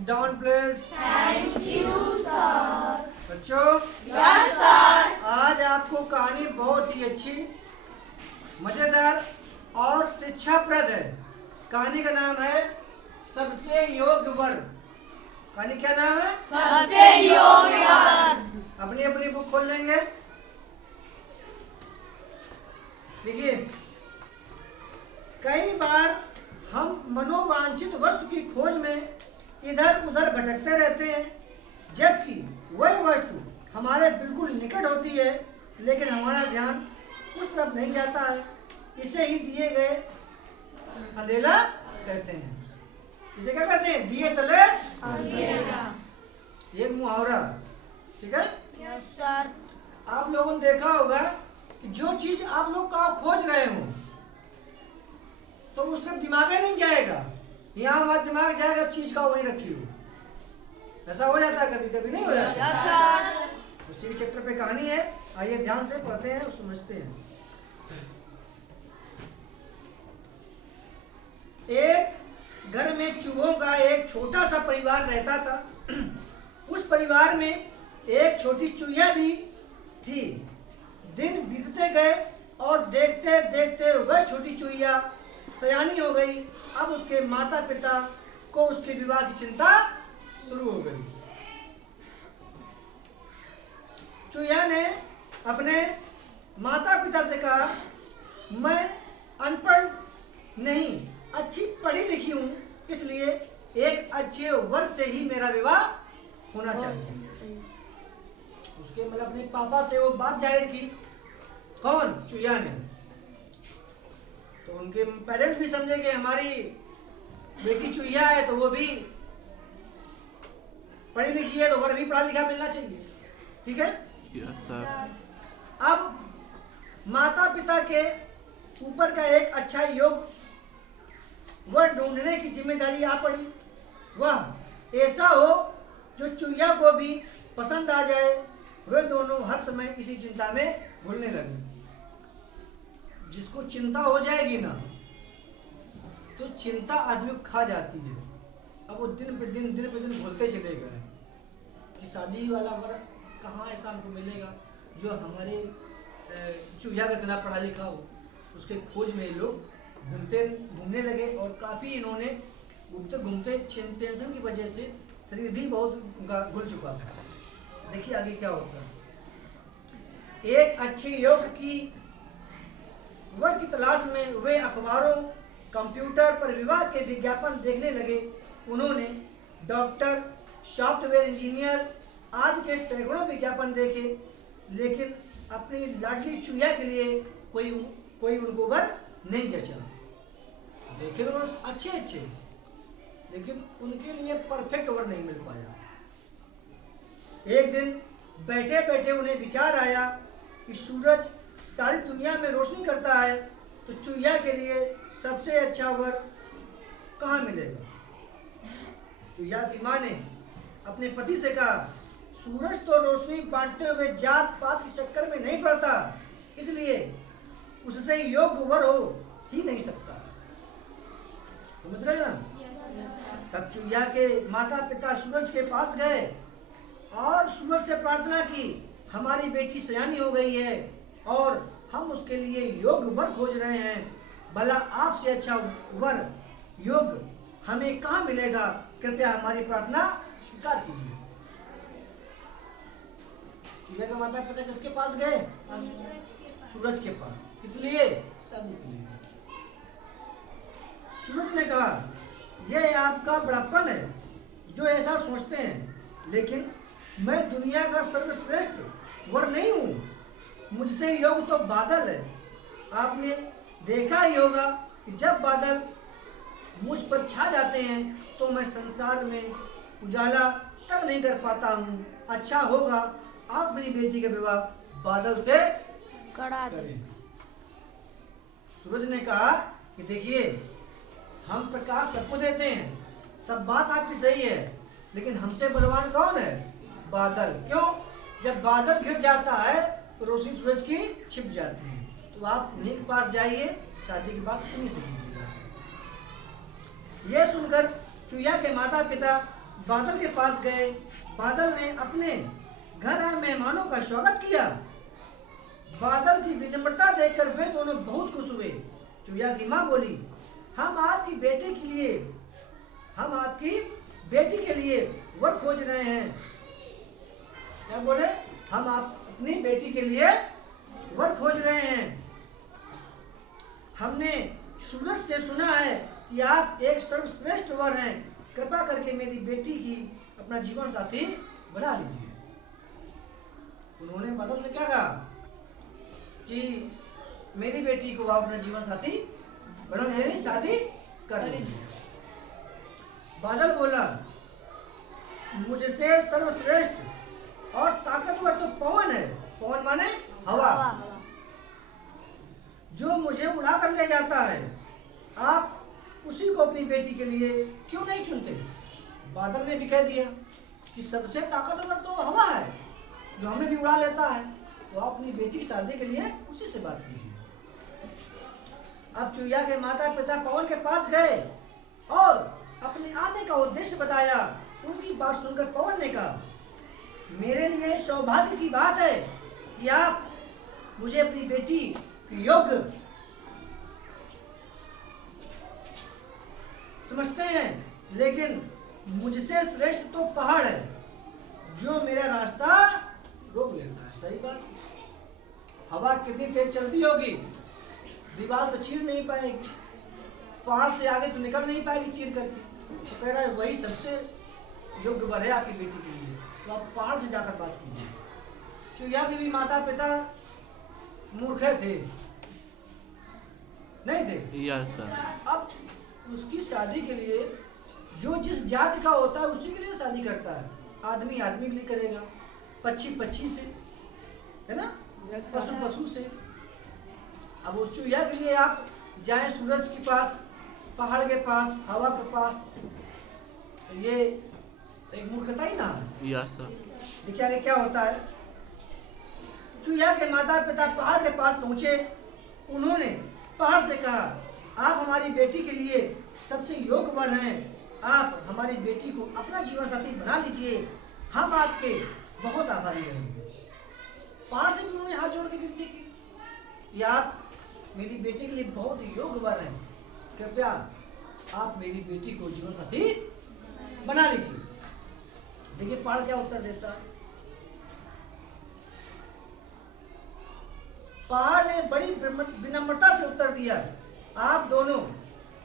Down please. Thank you sir. बच्चों, yes sir. आज आपको कहानी बहुत ही अच्छी, मजेदार और शिक्षाप्रद है। कहानी का नाम है सबसे योग्य वर। कहानी क्या नाम है? सबसे योग्य वर। अपनी अपनी बुक खोल लेंगे। देखिए, कई बार हम मनोवांछित वस्तु की खोज में इधर उधर भटकते रहते हैं, जबकि वही वस्तु हमारे बिल्कुल निकट होती है, लेकिन हमारा ध्यान उस तरफ नहीं जाता है। इसे ही दिए गए अंधेला कहते हैं। इसे क्या कहते हैं? दिए तले अंधेरा। एक मुहावरा, ठीक है? Yes sir. आप लोगों ने देखा होगा कि जो चीज आप लोग का खोज रहे हो तो उस तरफ दिमाग ही नहीं जाएगा। यहाँ हमारा दिमाग जाएगा चीज का वहीं रखी हो। ऐसा हो जाता है कभी कभी, नहीं हो जाता? Yes sir. उसी चैप्टर पे कहानी है, आइए ध्यान से पढ़ते हैं और समझते हैं। एक घर में चूहों का एक छोटा सा परिवार रहता था। उस परिवार में एक छोटी चूहिया भी थी। दिन बीतते गए और देखते देखते वह छोटी चूहिया सयानी हो गई। अब उसके माता पिता को उसके विवाह की चिंता शुरू हो गई। चूहिया ने अपने माता पिता से कहा, मैं अनपढ़ नहीं, अच्छी पढ़ी लिखी हूँ, इसलिए एक अच्छे वर से ही मेरा विवाह होना चाहिए। उसके मतलब अपने पापा से वो बात जाहिर की। कौन? चूहिया ने। तो उनके पेरेंट्स भी समझे कि हमारी बेटी चूहिया है तो वो भी पढ़ी लिखी है, तो वर भी पढ़ा लिखा मिलना चाहिए, ठीक है? Yes sir. अब माता पिता के ऊपर का एक अच्छा योग वह ढूंढने की जिम्मेदारी आ पड़ी। वह ऐसा हो जो चूहिया को भी पसंद आ जाए। वे दोनों हर समय इसी चिंता में घुलने लगे। जिसको चिंता हो जाएगी ना, तो चिंता आदमी को खा जाती है। अब वो दिन पे दिन घुलते चले गए कि शादी वाला वर्ग कहाँ ऐसा हमको मिलेगा जो हमारे चूहिया का इतना पढ़ा लिखा हो। उसके खोज में लोग घूमने लगे और काफ़ी इन्होंने घूमते घूमते टेंशन की वजह से शरीर भी बहुत उनका घुल चुका था। देखिए आगे क्या होता है। एक अच्छे योग की वर की तलाश में वे अखबारों, कंप्यूटर पर विवाह के विज्ञापन देखने लगे। उन्होंने डॉक्टर, सॉफ्टवेयर इंजीनियर आदि के सैकड़ों विज्ञापन देखे, लेकिन अपनी लाडली चूहिया के लिए कोई उनको वर नहीं जचा। देखे उन्होंने अच्छे, लेकिन उनके लिए परफेक्ट वर नहीं मिल पाया। एक दिन बैठे बैठे उन्हें विचार आया कि सूरज सारी दुनिया में रोशनी करता है, तो चूहिया के लिए सबसे अच्छा वर कहाँ मिलेगा? चूहिया की माँ ने अपने पति से कहा, सूरज तो रोशनी बांटते हुए जात पात के चक्कर में नहीं पड़ता, इसलिए उससे योग्य वर हो ही नहीं सकता। समझ रहे ना? तब चूहिया के माता पिता सूरज के पास गए और सूरज से प्रार्थना की, हमारी बेटी सयानी हो गई है और हम उसके लिए योग्य वर खोज रहे हैं। भला आपसे अच्छा वर योग्य हमें कहाँ मिलेगा? कृपया हमारी प्रार्थना स्वीकार कीजिए। चूहिया के माता पिता किसके पास गए? सूरज के पास। किस लिए? शादी के लिए। सूरज ने कहा, यह आपका बड़प्पन है जो ऐसा सोचते हैं, लेकिन मैं दुनिया का सर्वश्रेष्ठ वर नहीं हूँ। मुझसे योग तो बादल है। आपने देखा ही होगा कि जब बादल मुझ पर छा जाते हैं तो मैं संसार में उजाला तक नहीं कर पाता हूँ। अच्छा होगा आप अपनी बेटी का विवाह बादल से करें। सूरज ने कहा कि देखिए, हम प्रकाश सबको देते हैं, सब बात आपकी सही है, लेकिन हमसे बलवान कौन है? बादल। क्यों? जब बादल घिर जाता है तो रोशनी सूरज की छिप जाती है। तो आप उन्हीं के पास जाइए, शादी की बात उन्हीं से कीजिएगा। यह सुनकर चूहिया के माता पिता बादल के पास गए। बादल ने अपने घर आए मेहमानों का स्वागत किया। बादल की विनम्रता देखकर वे दोनों बहुत खुश हुए। चूया की माँ बोली, हम आपकी बेटी के लिए वर खोज रहे हैं। क्या बोले? हम अपनी बेटी के लिए वर खोज रहे हैं। हमने सूरज से सुना है कि आप एक सर्वश्रेष्ठ वर हैं। कृपा करके मेरी बेटी की अपना जीवन साथी बना लीजिए। उन्होंने बादल से क्या कहा कि मेरी बेटी को आप अपना जीवन साथी बना लीजिए, शादी कर लीजिए। बादल बोला, मुझसे सर्वश्रेष्ठ और ताकतवर तो पवन है। पवन माने हवा, जो मुझे उड़ा कर ले जाता है। आप उसी को अपनी बेटी के लिए क्यों नहीं चुनते? बादल ने भी कह दिया कि सबसे ताकतवर तो हवा है, जो हमें भी उड़ा लेता है। तो आप अपनी बेटी की शादी के लिए उसी से बात कीजिए। अब चूया के माता पिता पवन के पास गए और अपने आने का उद्देश्य बताया। उनकी बात सुनकर पवन ने कहा, मेरे लिए सौभाग्य की बात है कि आप मुझे अपनी बेटी की योग्य समझते हैं, लेकिन मुझसे श्रेष्ठ तो पहाड़ है, जो मेरा रास्ता रोक लेता है। सही बात। हवा कितनी तेज चलती होगी, दीवार तो चीर नहीं पाएगी, पहाड़ से आगे तो निकल नहीं पाएगी चीर करके। तो कह रहा है वही सबसे योग्य वर है आपकी बेटी के लिए, तो आप पहाड़ से जाकर बात कीजिए। चूया के भी माता पिता मूर्ख थे, नहीं थे? Yes sir. अब उसकी शादी के लिए जो जिस जाति का होता है उसी के लिए शादी करता है। आदमी आदमी के लिए करेगा, पक्षी पक्षी से, है ना, पशु पशु से। अब उस चूया के लिए आप जाएं सूरज के पास, पहाड़ के पास, हवा के पास, तो ये एक मूर्खता ही ना है। Yes sir. देखिए आगे क्या होता है। चूया के माता पिता पहाड़ के पास पहुंचे। उन्होंने पहाड़ से कहा, आप हमारी बेटी के लिए सबसे योग्य वर हैं। आप हमारी बेटी को अपना जीवन साथी बना लीजिए, हम आपके बहुत आभारी रहेंगे। पहाड़ से भी उन्होंने हाथ जोड़ के विनती की कि आप मेरी बेटी के लिए बहुत योग्य वर हैं, कृपया आप मेरी बेटी को जीवन साथी बना लीजिए। देखिए पहाड़ क्या उत्तर देता है। पहाड़ ने बड़ी विनम्रता से उत्तर दिया, आप दोनों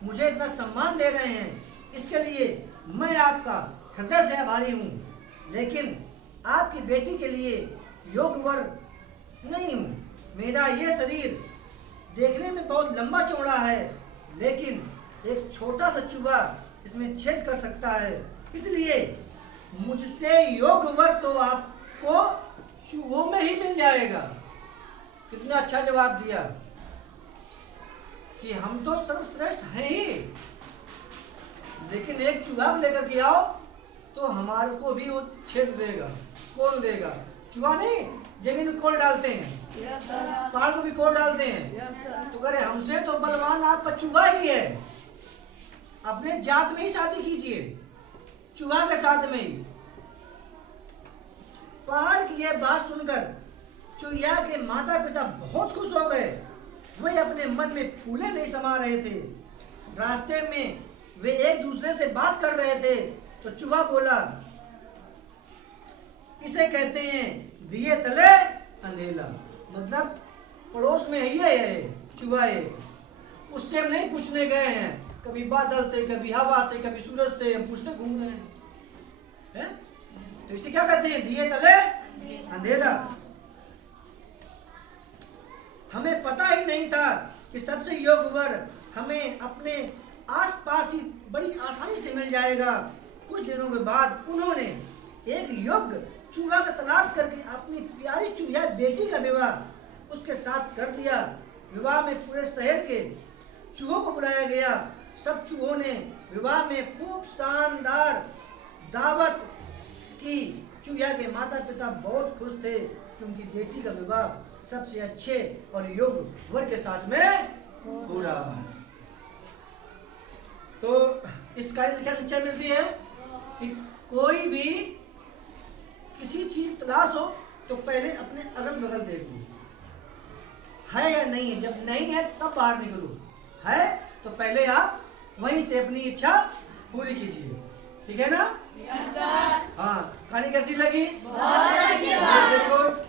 मुझे इतना सम्मान दे रहे हैं, इसके लिए मैं आपका हृदय से आभारी हूँ, लेकिन आपकी बेटी के लिए योग्य वर नहीं हूँ। मेरा ये शरीर देखने में बहुत लंबा चौड़ा है, लेकिन एक छोटा सा चूहा इसमें छेद कर सकता है, इसलिए मुझसे योग्य वर तो आपको चूहों में ही मिल जाएगा। कितना अच्छा जवाब दिया कि हम तो सर्वश्रेष्ठ हैं ही, लेकिन एक चूहा लेकर के आओ तो हमारे को भी वो छेद देगा। कौन देगा? चूहा नहीं, जमीन में कोड़ डालते हैं, पहाड़ को भी कोड़ डालते हैं। तो करे हमसे तो बलवान आपका चूहा ही है, अपने जात में ही शादी कीजिए, चूहा के साथ में ही। पहाड़ की यह बात सुनकर चूया के माता पिता बहुत खुश हो गए। वे अपने मन में फूले नहीं समा रहे थे। रास्ते में वे एक दूसरे से बात कर रहे थे तो चूहा बोला, इसे कहते हैं दिए तले अंधेला। मतलब पड़ोस में ही है चूहा है, उससे हम नहीं पूछने गए हैं, कभी बादल से, कभी हवा से, कभी सूरज से हम पूछते घूम रहे हैं। तो इसे क्या कहते हैं? दिए तले अंधेला। हमें पता ही नहीं था कि सबसे योग्य वर हमें अपने आसपास ही बड़ी आसानी से मिल जाएगा। कुछ दिनों के बाद उन्होंने एक योग्य चूहा का तलाश करके अपनी प्यारी चूहा बेटी का विवाह उसके साथ कर दिया। विवाह में पूरे शहर के चूहों को बुलाया गया। सब चूहों ने विवाह में खूब शानदार दावत की। चूहा के माता पिता बहुत खुश थे कि उनकी बेटी का विवाह सबसे अच्छे और योग्य वर के साथ में हो रहा है। तो इस कार्य से क्या शिक्षा मिलती है कि कोई भी किसी चीज की तलाश हो तो पहले अपने अगल बगल देखो, है या नहीं है। जब नहीं है तब बाहर निकलो, है तो पहले आप वहीं से अपनी इच्छा पूरी कीजिए। ठीक है ना? Yes sir. हाँ, कहानी कैसी लगी? बहुत अच्छी सर। गुड।